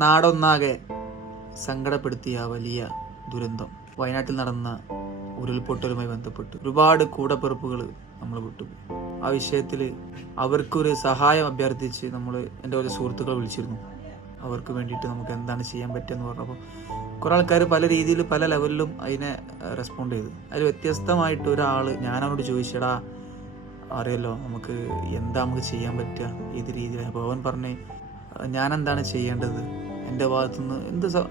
നാടൊന്നാകെ സങ്കടപ്പെടുത്തിയ വലിയ ദുരന്തം, വയനാട്ടിൽ നടന്ന ഉരുൾപൊട്ടലുമായി ബന്ധപ്പെട്ട് ഒരുപാട് കൂടപ്പിറപ്പുകൾ നമ്മൾ വിട്ടുപോയി. ആ വിഷയത്തിൽ അവർക്കൊരു സഹായം അഭ്യർത്ഥിച്ച് എൻ്റെ ഒരു സുഹൃത്തുക്കളെ വിളിച്ചിരുന്നു. അവർക്ക് വേണ്ടിയിട്ട് നമുക്ക് എന്താണ് ചെയ്യാൻ പറ്റുമെന്ന് പറഞ്ഞപ്പോൾ കുറേ ആൾക്കാർ പല രീതിയിൽ പല ലെവലിലും അതിനെ റെസ്പോണ്ട് ചെയ്തു. അതിൽ വ്യത്യസ്തമായിട്ട് ഒരാൾ ഞാനവനോട് ചോദിച്ചടാ, അറിയല്ലോ നമുക്ക് എന്താ നമുക്ക് ചെയ്യാൻ പറ്റുക ഏത് രീതിയിൽ. അപ്പോൾ അവൻ പറഞ്ഞ് ഞാൻ എന്താണ് ചെയ്യേണ്ടത്, എൻ്റെ ഭാഗത്തുനിന്ന്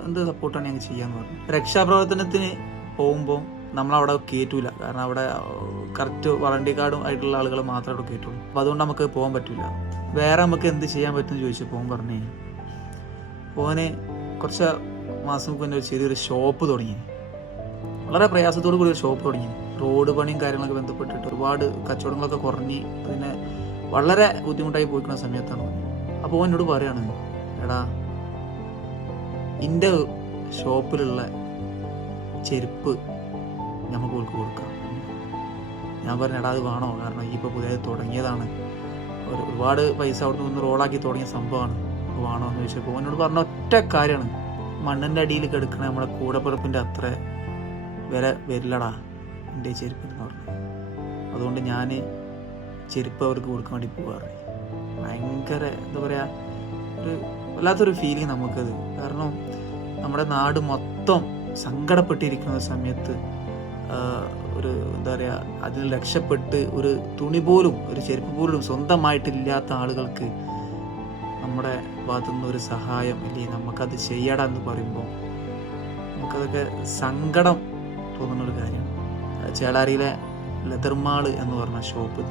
എന്ത് സപ്പോർട്ടാണ് ഞങ്ങൾ ചെയ്യാന്ന് പറഞ്ഞു. രക്ഷാപ്രവർത്തനത്തിന് പോകുമ്പോൾ നമ്മളവിടെ കയറ്റൂല, കാരണം അവിടെ കറക്റ്റ് വാറണ്ടി കാർഡും ആയിട്ടുള്ള ആളുകൾ മാത്രമേ അവിടെ കയറ്റുള്ളൂ. അപ്പോൾ അതുകൊണ്ട് നമുക്ക് പോകാൻ പറ്റില്ല. വേറെ നമുക്ക് എന്ത് ചെയ്യാൻ പറ്റുമെന്ന് ചോദിച്ചപ്പോൾ അവൻ പറഞ്ഞേ ഓന് കുറച്ച് മാസം മുമ്പ് ഒരു ചെറിയൊരു ഷോപ്പ് തുടങ്ങി. വളരെ പ്രയാസത്തോടു കൂടി ഒരു ഷോപ്പ് തുടങ്ങി. റോഡ് പണിയും കാര്യങ്ങളൊക്കെ ബന്ധപ്പെട്ടിട്ട് ഒരുപാട് കച്ചവടങ്ങളൊക്കെ കുറഞ്ഞ് അതിനെ വളരെ ബുദ്ധിമുട്ടായി പോയിക്കുന്ന സമയത്താണ്. അപ്പോൾ എന്നോട് പറയാണ്, എടാ എൻ്റെ ഷോപ്പിലുള്ള ചെരുപ്പ് നമുക്ക് കൊടുക്കാം. ഞാൻ പറഞ്ഞു, എടാ അത് വേണോ, കാരണം ഈ ഇപ്പോൾ പുതിയത് തുടങ്ങിയതാണ്, ഒരുപാട് പൈസ അവിടെ നിന്ന് റോളാക്കി തുടങ്ങിയ സംഭവമാണ്, വേണോ എന്ന് ചോദിച്ചപ്പോൾ എന്നോട് പറഞ്ഞ ഒറ്റ കാര്യമാണ്, മണ്ണിൻ്റെ അടിയിൽ കിടക്കണ നമ്മുടെ കൂടപ്പിറപ്പിൻ്റെ അത്ര വില വരില്ലടാ എൻ്റെ ചെരുപ്പെന്ന് പറഞ്ഞു. അതുകൊണ്ട് ഞാൻ ചെരുപ്പ് അവർക്ക് കൊടുക്കാൻ വേണ്ടി പോകാറ്. ഭയങ്കര എന്താ പറയുക, ഒരു വല്ലാത്തൊരു ഫീലിംഗ് നമുക്കത്. കാരണം നമ്മുടെ നാട് മൊത്തം സങ്കടപ്പെട്ടിരിക്കുന്ന സമയത്ത് ഒരു എന്താ പറയുക, അതിൽ രക്ഷപ്പെട്ട് ഒരു തുണി പോലും ഒരു ചെരുപ്പ് പോലും സ്വന്തമായിട്ടില്ലാത്ത ആളുകൾക്ക് നമ്മുടെ ഭാഗത്തുനിന്ന് ഒരു സഹായം അല്ലെങ്കിൽ നമുക്കത് ചെയ്യടാ എന്ന് പറയുമ്പോൾ നമുക്കതൊക്കെ സങ്കടം തോന്നുന്നൊരു കാര്യമാണ്. ചേളാരിയിലെ ലെതർമാൾ എന്ന് പറഞ്ഞ ഷോപ്പ്